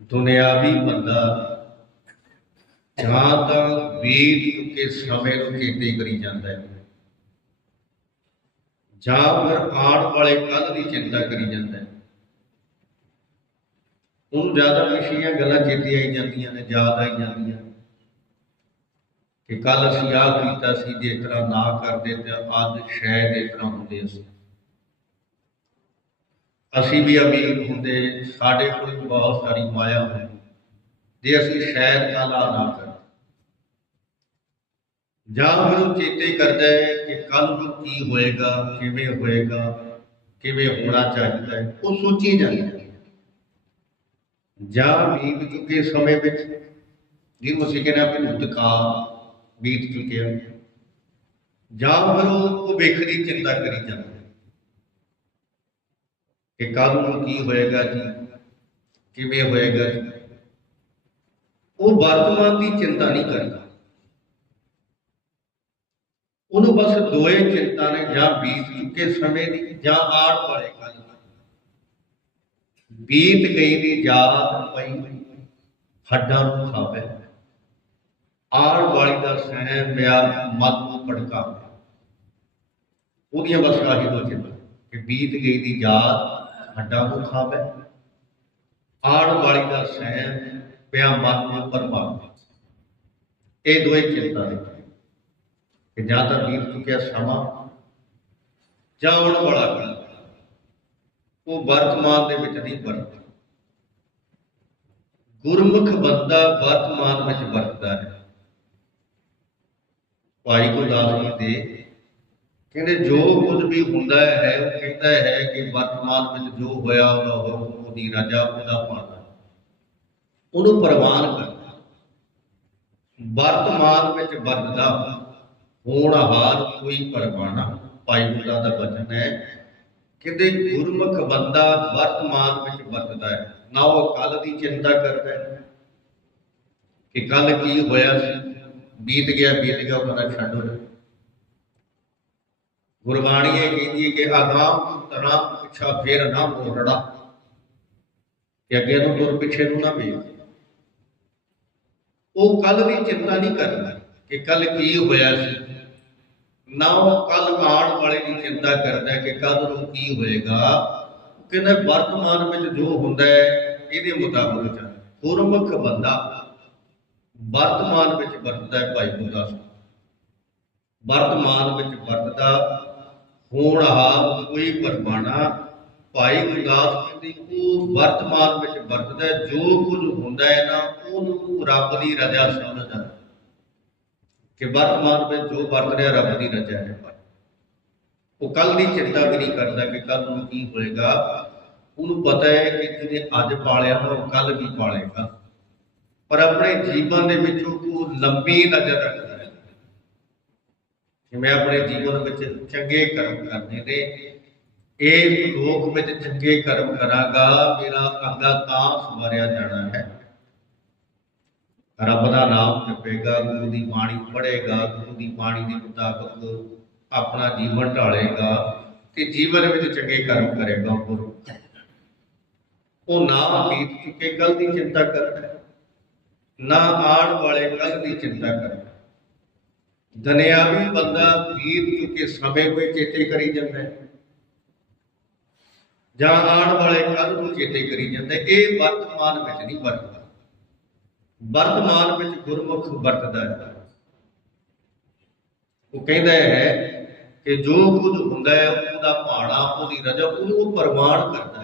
ਦੁਨਿਆਵੀ ਬੰਦਾ। ਜਾਂ ਤਾਂ ਬੀਤ ਚੁੱਕੇ ਸਮੇਂ ਨੂੰ ਚੇਤੇ ਕਰੀ ਜਾਂਦਾ ਹੈ। ਜਾਂ ਫਿਰ ਆਉਣ ਵਾਲੇ ਕੱਲ ਦੀ ਚਿੰਤਾ ਕਰੀ ਜਾਂਦਾ ਹੈ। ਉਹਨੂੰ ਜ਼ਿਆਦਾ ਪਿਛਲੀਆਂ ਗੱਲਾਂ ਚੇਤੇ ਆਈ ਜਾਂਦੀਆਂ ਨੇ, ਯਾਦ ਆਈ ਜਾਂਦੀਆਂ ਨੇ। ਕਿ ਕੱਲ ਅਸੀਂ ਆਹ ਕੀਤਾ ਸੀ ਜੇ ਇਸ ਤਰ੍ਹਾਂ ਨਾ ਕਰਦੇ ਤਾਂ ਅੱਜ ਸ਼ਾਇਦ ਇਸ ਤਰ੍ਹਾਂ ਹੁੰਦੇ ਅਸੀਂ। ਅਸੀਂ ਵੀ ਅਮੀਰ ਹੁੰਦੇ, ਸਾਡੇ ਕੋਲ ਬਹੁਤ ਸਾਰੀ ਮਾਇਆ ਹੈ ਜੇ ਅਸੀਂ ਸ਼ਾਇਦ ਕੱਲ ਆ ਨਾ ਕਰਦੇ ਜਾਂ ਫਿਰ ਉਹ ਚੇਤੇ ਕਰਦਾ ਹੈ ਕਿ ਕੱਲ ਨੂੰ ਕੀ ਹੋਏਗਾ, ਕਿਵੇਂ ਹੋਏਗਾ, ਕਿਵੇਂ ਹੋਣਾ ਚਾਹੀਦਾ ਹੈ, ਉਹ ਸੋਚੀ ਜਾਂਦਾ ਹੈ। ਜਾਂ ਬੀਤ ਚੁੱਕੇ ਸਮੇਂ ਵਿੱਚ ਜਿਹਨੂੰ ਅਸੀਂ ਕਹਿੰਦੇ ਆ ਭੂਤਕਾਲ ਬੀਤ ਚੁੱਕਿਆ। ਜਾਂ ਫਿਰ ਉਹ ਭਵਿੱਖ ਦੀ ਚਿੰਤਾ ਕਰੀ ਜਾਂਦਾ ਹੈ। ਕਿ ਕੱਲ ਨੂੰ ਕੀ ਹੋਏਗਾ ਜੀ? ਕਿਵੇਂ ਹੋਏਗਾ ਜੀ? ਉਹ ਵਰਤਮਾਨ ਦੀ ਚਿੰਤਾ ਨਹੀਂ ਕਰਦਾ। ਉਹਨੂੰ ਬਸ ਦੋਏ ਚਿੰਤਾ ਨੇ ਜਾਂ ਬੀਤ ਚੁੱਕੇ ਸਮੇਂ ਦੀ ਜਾਂ ਆਉਣ ਵਾਲੇ ਕੱਲ ਬੀਤ ਗਈ ਦੀ ਯਾਦ ਪਈ, ਹੱਡਾਂ ਨੂੰ ਖਾਵੇ। ਆਉਣ ਵਾਲੀ ਦਾ ਸਹਿਮ ਪਿਆ ਮਤ ਨੂੰ ਭੜਕਾ ਉਹਦੀਆਂ ਬਸ ਆਹੀ ਦੋ ਚਿੰਤਾ ਕਿ ਬੀਤ ਗਈ ਦੀ ਯਾਦ ਹੱਡਾਂ ਨੂੰ ਖਾਵੇ ਆਉਣ ਵਾਲੀ ਦਾ ਸਹਿਮ ਪਿਆ ਮਨ ਨੂੰ ਇਹ ਦੋਏ ਚਿੰਤਾ ਨੇ। ਕਿ ਜਾਂ ਤਾਂ ਬੀਤ ਚੁੱਕਿਆ ਸਮਾਂ ਜਾਂ ਆਉਣ ਵਾਲਾ ਕੱਲ। ਉਹ ਵਰਤਮਾਨ ਦੇ ਵਿੱਚ ਨਹੀਂ ਵਰਤਦਾ। ਗੁਰਮੁਖ ਬੰਦਾ ਵਰਤਮਾਨ ਵਿੱਚ ਵਰਤਦਾ ਹੈ। ਭਾਈ ਗੁਰਦਾਸ ਜੀ ਦੇ ਕਹਿੰਦੇ ਜੋ ਕੁਝ ਵੀ ਹੁੰਦਾ ਹੈ, ਉਹ ਕਹਿੰਦਾ ਹੈ ਕਿ ਵਰਤਮਾਨ ਵਿੱਚ ਜੋ ਹੋਇਆ, ਉਹਦਾ ਹੁਕਮ ਉਹਦੀ ਰਜਾ, ਉਹਦਾ ਪਾਣਾ ਉਹਨੂੰ ਪ੍ਰਵਾਨ ਕਰਦਾ ਵਰਤਮਾਨ ਵਿੱਚ ਵਰਤਦਾ, ਹੋਣ ਕੋਈ ਪਰਵਾਨਾ ਭਾਈ ਗੁਰਦਾਸ ਦਾ ਬਚਨ ਹੈ। ਕਹਿੰਦੇ ਗੁਰਮੁਖ ਬੰਦਾ ਵਰਤਮਾਨ ਵਿੱਚ ਵਰਤਦਾ ਹੈ। ਨਾ ਉਹ ਕੱਲ ਦੀ ਚਿੰਤਾ ਕਰਦਾ ਹੈ ਕਿ ਕੱਲ ਕੀ ਹੋਇਆ ਸੀ? ਬੀਤ ਗਿਆ ਬੀਤ ਗਿਆ, ਉਹਦਾ ਛੱਡੋ ਗੁਰਬਾਣੀ ਇਹ ਕਹਿੰਦੀ ਹੈ ਕਿ ਆਗਾਮ ਤਰਾ ਪਿੱਛਾ ਫੇਰ ਨਾ ਮੋੜੜਾ ਕਿ ਅੱਗੇ ਨੂੰ ਤੁਰ ਪਿੱਛੇ ਨੂੰ ਨਾ ਵੇਖ ਉਹ ਕੱਲ ਦੀ ਚਿੰਤਾ ਨਹੀਂ ਕਰਦਾ ਕਿ ਕੱਲ ਕੀ ਹੋਇਆ ਸੀ। ਨਾ ਉਹ ਕੱਲ ਆਉਣ ਵਾਲੇ ਦੀ ਚਿੰਤਾ ਕਰਦਾ ਕਿ ਕਦ ਨੂੰ ਕੀ ਹੋਏਗਾ। ਕਹਿੰਦਾ ਵਰਤਮਾਨ ਵਿੱਚ ਜੋ ਹੁੰਦਾ ਹੈ, ਇਹਦੇ ਮੁਤਾਬਕ ਚੱਲ। ਗੁਰਮੁਖ ਬੰਦਾ ਵਰਤਮਾਨ ਵਿੱਚ ਵਰਤਦਾ ਹੈ ਭਾਈ ਗੁਰਦਾਸ ਵਰਤਮਾਨ ਵਿੱਚ ਵਰਤਦਾ ਹੋਣ ਹਾਲ ਕੋਈ ਪਰਮਾਣਾ ਭਾਈ ਗੁਰਦਾਸ ਕਹਿੰਦੇ, ਉਹ ਵਰਤਮਾਨ ਵਿੱਚ ਵਰਤਦਾ ਜੋ ਕੁਝ ਹੁੰਦਾ ਹੈ ਨਾ, ਉਹਨੂੰ ਰੱਬ ਦੀ ਰਜ਼ਾ ਸਮਝਦਾ ਕਿ ਵਰਤਮਾਨ ਵਿੱਚ ਜੋ ਵਰਤ ਰਿਹਾ, ਰੱਬ ਦੀ ਰਜ਼ਾ ਹੈ। ਭਾਈ ਉਹ ਕੱਲ ਦੀ ਚਿੰਤਾ ਵੀ ਨਹੀਂ ਕਰਦਾ ਕਿ ਕੱਲ ਨੂੰ ਕੀ ਹੋਏਗਾ। ਉਹਨੂੰ ਪਤਾ ਹੈ ਕਿ ਜਿਹਨੇ ਅੱਜ ਪਾਲਿਆ ਨਾ ਉਹ ਕੱਲ ਵੀ ਪਾਲੇਗਾ। ਪਰ ਆਪਣੇ ਜੀਵਨ ਦੇ ਵਿੱਚ ਉਹ ਲੰਬੀ ਨਜ਼ਰ ਰੱਖਦਾ ਮੈਂ ਆਪਣੇ ਜੀਵਨ ਵਿੱਚ ਚੰਗੇ ਕਰਮ ਕਰਨੇ ਨੇ। ਇਹ ਲੋਕ ਵਿੱਚ ਚੰਗੇ ਕਰਮ ਕਰਾਂਗਾ, ਮੇਰਾ ਅੰਗਾ ਤਾਂ ਸਵਾਰਿਆ ਜਾਣਾ ਹੈ। ਰੱਬ ਦਾ ਨਾਮ ਜਪੇਗਾ, ਗੁਰੂ ਦੀ ਬਾਣੀ ਪੜ੍ਹੇਗਾ, ਗੁਰੂ ਦੀ ਬਾਣੀ ਦੇ ਮੁਤਾਬਕ ਆਪਣਾ ਜੀਵਨ ਢਾਲੇਗਾ ਤੇ ਜੀਵਨ ਵਿੱਚ ਚੰਗੇ ਕਰਮ ਕਰੇਗਾ ਗੁਰੂ। ਉਹ ਨਾ ਬੀਤ ਚੁੱਕੇ ਕੱਲ ਦੀ ਚਿੰਤਾ ਕਰਦਾ ਨਾ ਆਉਣ ਵਾਲੇ ਕੱਲ ਦੀ ਚਿੰਤਾ ਕਰਦਾ ਦੁਨਿਆਵੀ ਬੰਦਾ ਬੀਤ ਚੁੱਕੇ, ਸਮੇਂ ਕੋਈ ਚੇਤੇ ਕਰੀ ਜਾਂਦਾ ਜਾਂ ਆਉਣ ਵਾਲੇ ਕੱਲ ਨੂੰ ਚੇਤੇ ਕਰੀ ਜਾਂਦਾ ਇਹ ਵਰਤਮਾਨ ਵਿੱਚ ਨਹੀਂ ਵਰਤਦਾ। ਵਰਤਮਾਨ ਵਿੱਚ ਗੁਰਮੁਖ ਵਰਤਦਾ ਹੈ। ਉਹ ਕਹਿੰਦਾ ਹੈ ਕਿ ਜੋ ਕੁਝ ਹੁੰਦਾ ਹੈ, ਉਹਦਾ ਭਾਣਾ, ਉਹਦੀ ਰਜਾ, ਉਹਨੂੰ ਉਹ ਪ੍ਰਮਾਣ ਕਰਦਾ ਹੈ।